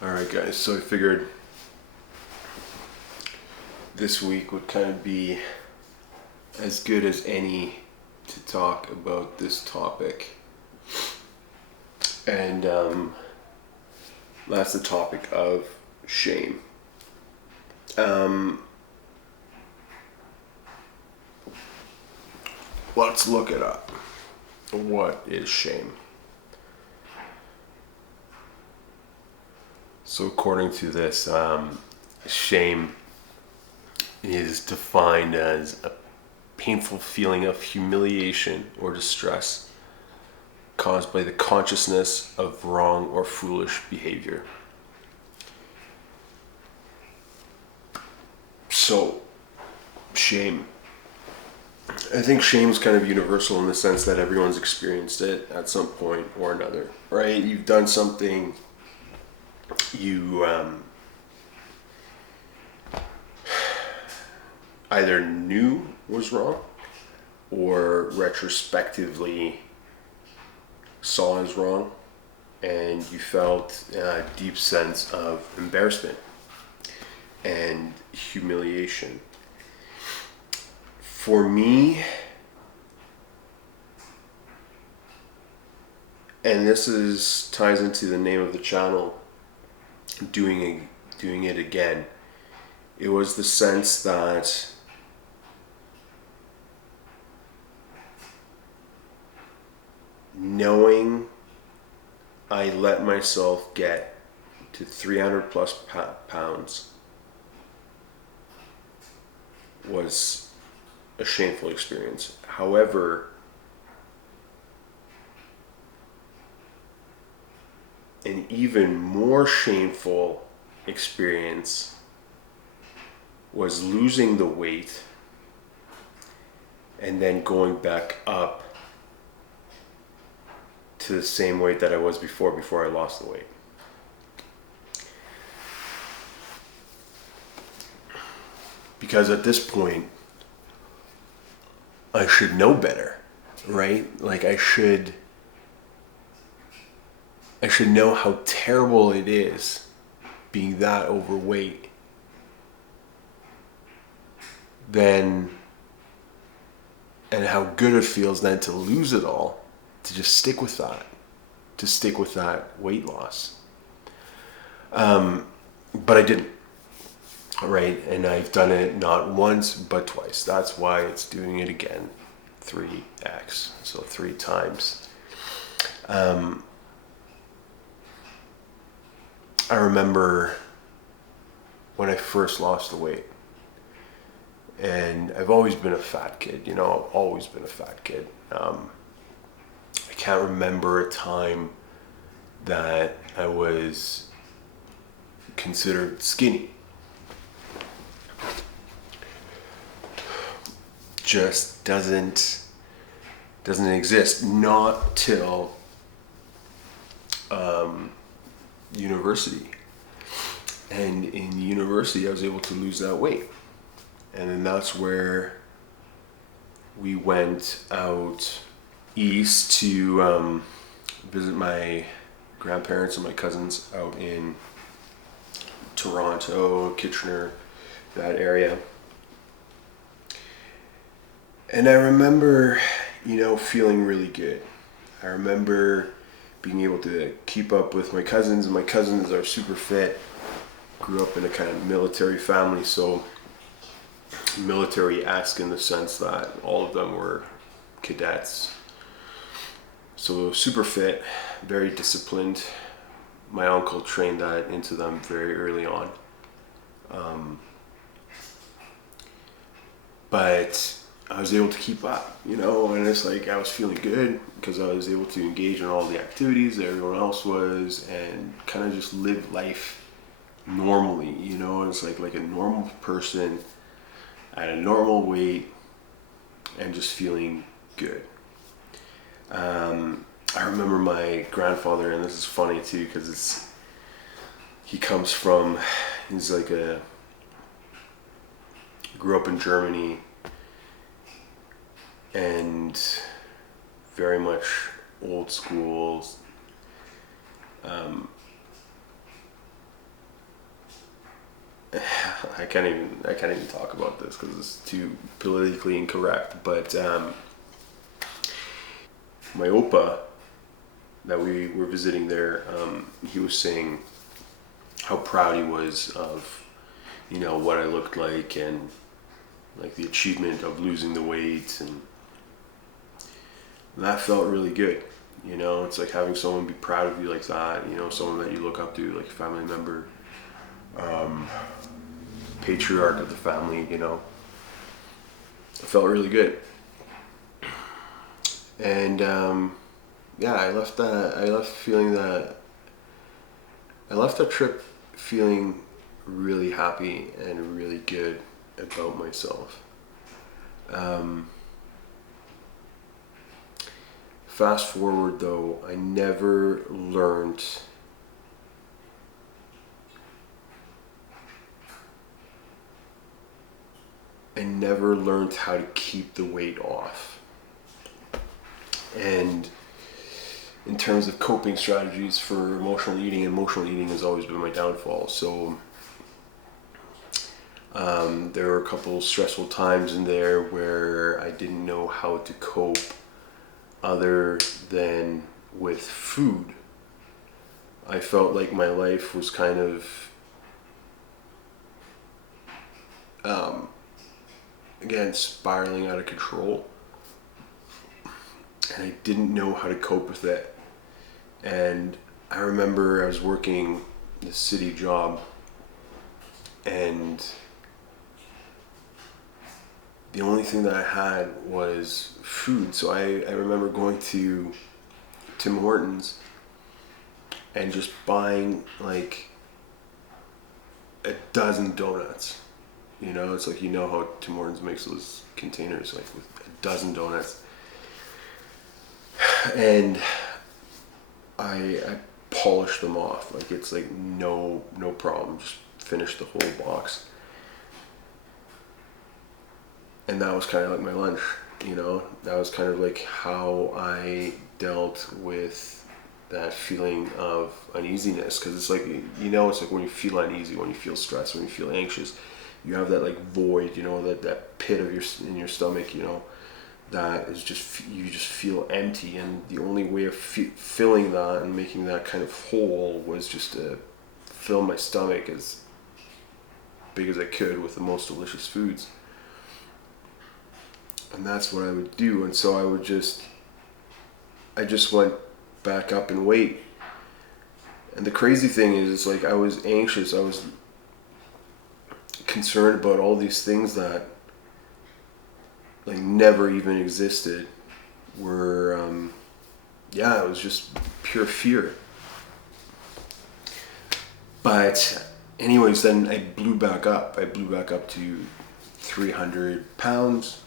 Alright guys, so I figured this week would kind of be as good as any to talk about this topic. And that's the topic of shame. Let's look it up. What is shame? So according to this, shame is defined as a painful feeling of humiliation or distress caused by the consciousness of wrong or foolish behavior. So, shame. I think shame is kind of universal in the sense that everyone's experienced it at some point or another, right? You've done something you either knew was wrong or retrospectively saw as wrong, and you felt a deep sense of embarrassment and humiliation. For me, and this is ties into the name of the channel, doing it again. It was the sense that knowing I let myself get to 300 plus pounds was a shameful experience. However, an even more shameful experience was losing the weight and then going back up to the same weight that I was before I lost the weight. Because at this point, I should know better, right? Like I should know how terrible it is being that overweight. Then, and how good it feels then to lose it all, to just stick with that weight loss. But I didn't, right? And I've done it not once, but twice. That's why it's doing it again, 3x, so 3 times. I remember when I first lost the weight, and I've always been a fat kid, I've always been a fat kid. I can't remember a time that I was considered skinny. Just doesn't exist. Not till university. And in university, I was able to lose that weight. And then that's where we went out east to visit my grandparents and my cousins out in Toronto, Kitchener, that area. And I remember, feeling really good. I remember being able to keep up with my cousins, and my cousins are super fit. Grew up in a kind of military family, so military-esque in the sense that all of them were cadets. So super fit, very disciplined. My uncle trained that into them very early on. But I was able to keep up, and it's like I was feeling good because I was able to engage in all the activities that everyone else was and kind of just live life normally, it's like a normal person at a normal weight and just feeling good. I remember my grandfather, and this is funny too because he's like grew up in Germany and very much old school, I can't even talk about this because it's too politically incorrect. But my opa that we were visiting there, he was saying how proud he was of, what I looked like, and like the achievement of losing the weight, and that felt really good. It's like having someone be proud of you like that. Someone that you look up to, like a family member, patriarch of the family. It felt really good. And yeah, I left that trip feeling really happy and really good about myself. Fast forward though, I never learned how to keep the weight off. And in terms of coping strategies for emotional eating has always been my downfall. So there were a couple stressful times in there where I didn't know how to cope other than with food. I felt like my life was kind of, again, spiraling out of control. And I didn't know how to cope with it. And I remember I was working the city job, and the only thing that I had was food. So I remember going to Tim Hortons and just buying like a dozen donuts. It's like, how Tim Hortons makes those containers, like with a dozen donuts. And I polished them off. Like, it's like no problem. Just finish the whole box. And that was kind of like my lunch, That was kind of like how I dealt with that feeling of uneasiness. Because it's like, it's like when you feel uneasy, when you feel stressed, when you feel anxious, you have that like void, that pit in your stomach, that is you just feel empty. And the only way of filling that and making that kind of whole was just to fill my stomach as big as I could with the most delicious foods. And that's what I would do. And so I just went back up in weight. And the crazy thing is, it's like I was anxious. I was concerned about all these things that like never even existed. Were, it was just pure fear. But anyways, then I blew back up. I blew back up to 300 pounds.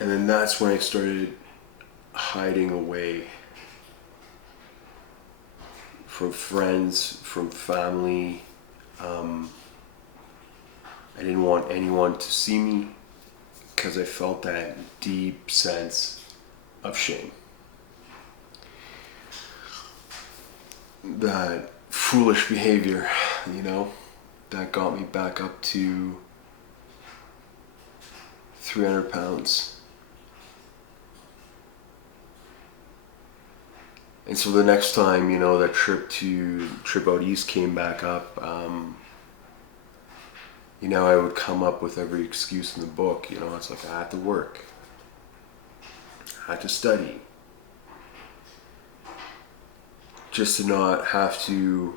And then that's when I started hiding away from friends, from family. I didn't want anyone to see me because I felt that deep sense of shame. That foolish behavior, that got me back up to 300 pounds. And so the next time, that trip out east came back up, I would come up with every excuse in the book. It's like I had to work, I had to study, just to not have to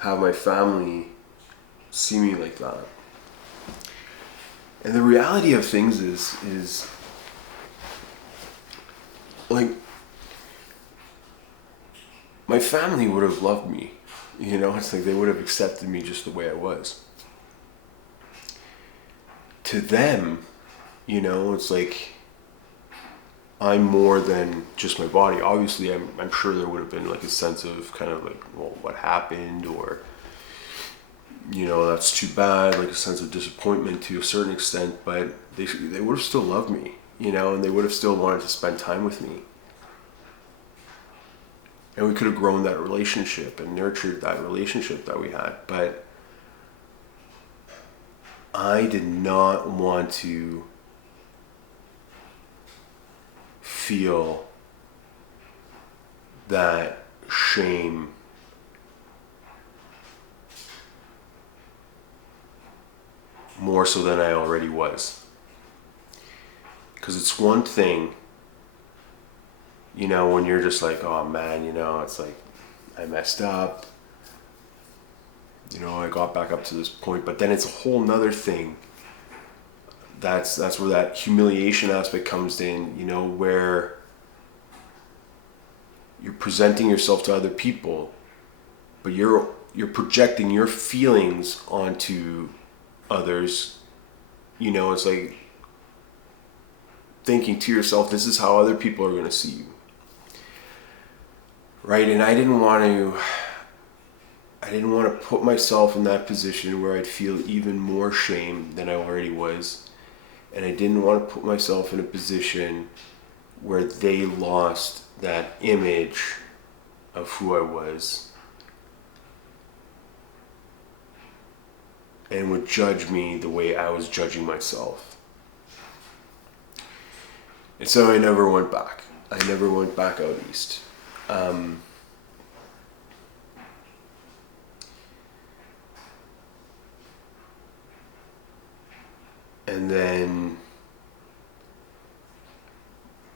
have my family see me like that. And the reality of things is like, my family would have loved me. It's like they would have accepted me just the way I was. To them, it's like I'm more than just my body. Obviously, I'm sure there would have been like a sense of kind of like, well, what happened, or that's too bad, like a sense of disappointment to a certain extent. But they would have still loved me, and they would have still wanted to spend time with me. And we could have grown that relationship and nurtured that relationship that we had. But I did not want to feel that shame more so than I already was. Because it's one thing, when you're just like, oh man, it's like, I messed up, I got back up to this point. But then it's a whole nother thing. That's where that humiliation aspect comes in, where you're presenting yourself to other people, but you're projecting your feelings onto others. It's like thinking to yourself, this is how other people are going to see you, right? And I didn't want to put myself in that position where I'd feel even more shame than I already was. And I didn't want to put myself in a position where they lost that image of who I was and would judge me the way I was judging myself. And so I never went back. I never went back out east. And then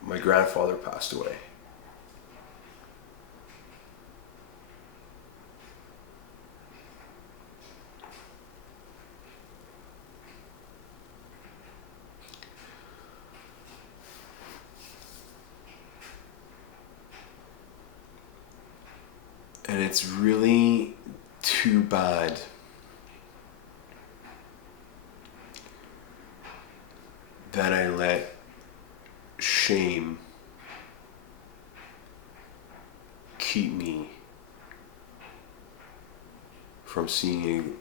my grandfather passed away. And it's really too bad that I let shame keep me from seeing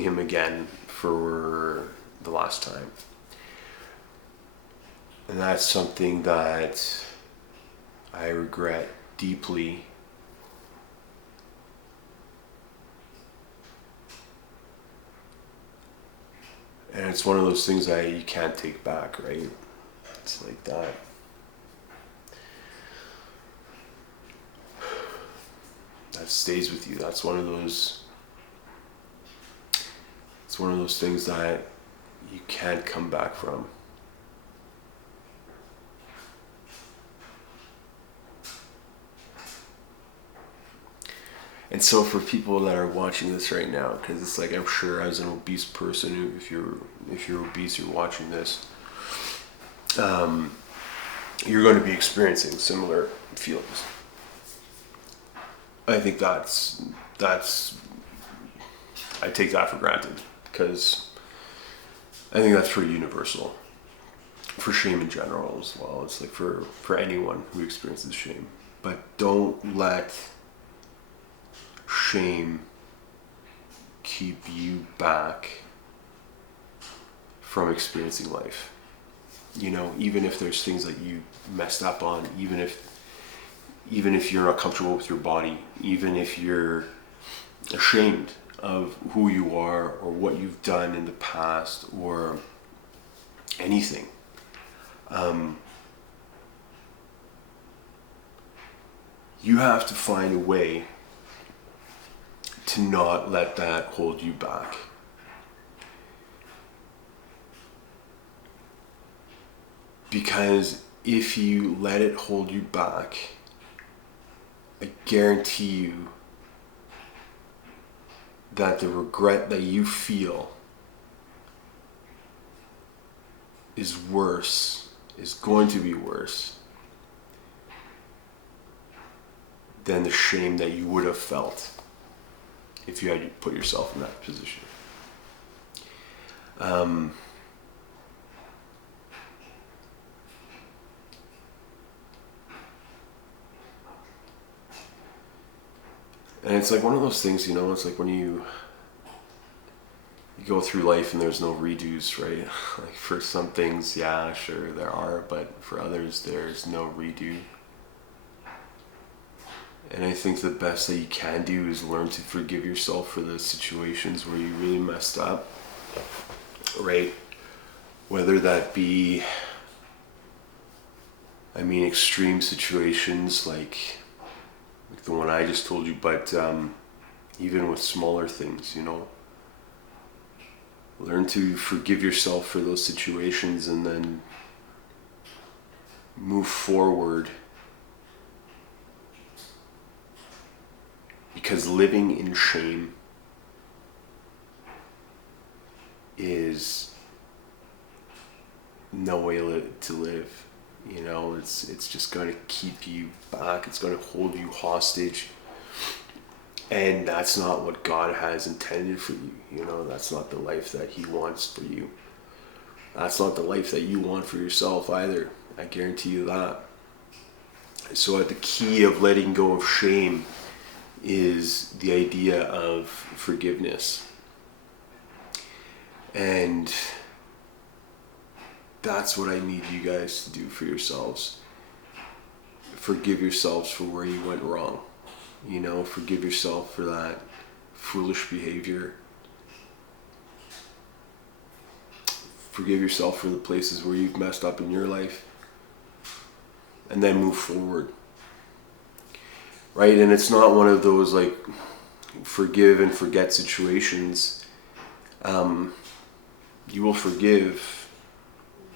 him again for the last time. And that's something that I regret deeply. And it's one of those things that you can't take back, right? It's like that. That stays with you. That's one of those. It's one of those things that you can't come back from. And so for people that are watching this right now, because it's like, I'm sure as an obese person, if you're obese, you're watching this, you're going to be experiencing similar feelings. I think that's I take that for granted, because I think that's pretty universal for shame in general as well. It's like for anyone who experiences shame. But don't let shame keep you back from experiencing life. Even if there's things that you messed up on, even if you're not comfortable with your body, even if you're ashamed of who you are or what you've done in the past or anything. You have to find a way to not let that hold you back. Because if you let it hold you back, I guarantee you that the regret that you feel is going to be worse than the shame that you would have felt if you had put yourself in that position. And it's like one of those things, it's like when you go through life and there's no redos, right? Like for some things, yeah, sure there are, but for others there's no redo. And I think the best that you can do is learn to forgive yourself for the situations where you really messed up, right? Whether that be, extreme situations like the one I just told you, but even with smaller things, learn to forgive yourself for those situations and then move forward. Because living in shame is no way to live. It's just going to keep you back. It's going to hold you hostage. And that's not what God has intended for you. That's not the life that He wants for you. That's not the life that you want for yourself either. I guarantee you that. So the key of letting go of shame is the idea of forgiveness. And that's what I need you guys to do for yourselves. Forgive yourselves for where you went wrong. Forgive yourself for that foolish behavior. Forgive yourself for the places where you've messed up in your life. And then move forward. Right? And it's not one of those like forgive and forget situations. You will forgive.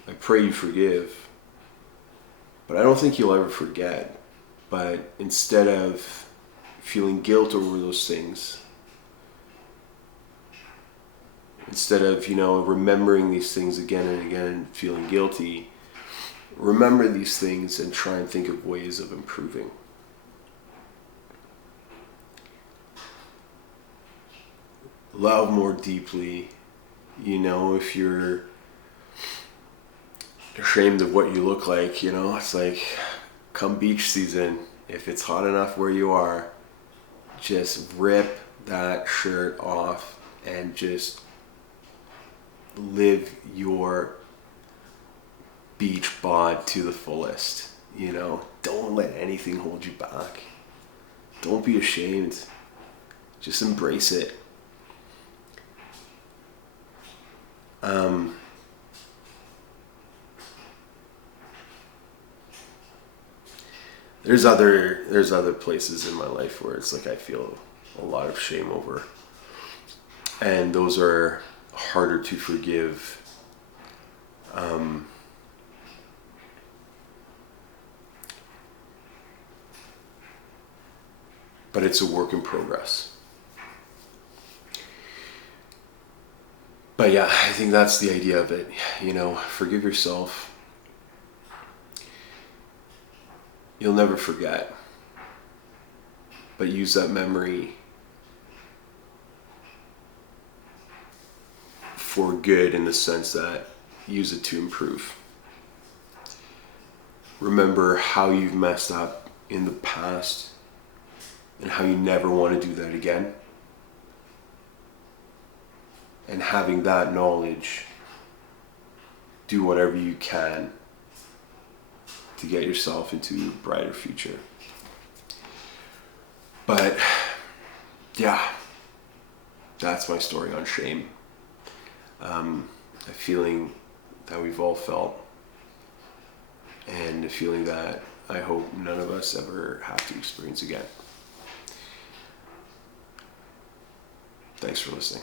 I pray you forgive. But I don't think you'll ever forget. But instead of feeling guilt over those things, instead of, remembering these things again and again and feeling guilty, remember these things and try and think of ways of improving. Love more deeply. If you're ashamed of what you look like, it's like come beach season, if it's hot enough where you are, just rip that shirt off and just live your beach bod to the fullest. Don't let anything hold you back. Don't be ashamed. Just embrace it. There's other places in my life where it's like I feel a lot of shame over, and those are harder to forgive. But it's a work in progress. But yeah, I think that's the idea of it. Forgive yourself. You'll never forget. But use that memory for good, in the sense that use it to improve. Remember how you've messed up in the past and how you never want to do that again. And having that knowledge, do whatever you can to get yourself into a brighter future. But yeah, that's my story on shame. A feeling that we've all felt, and a feeling that I hope none of us ever have to experience again. Thanks for listening.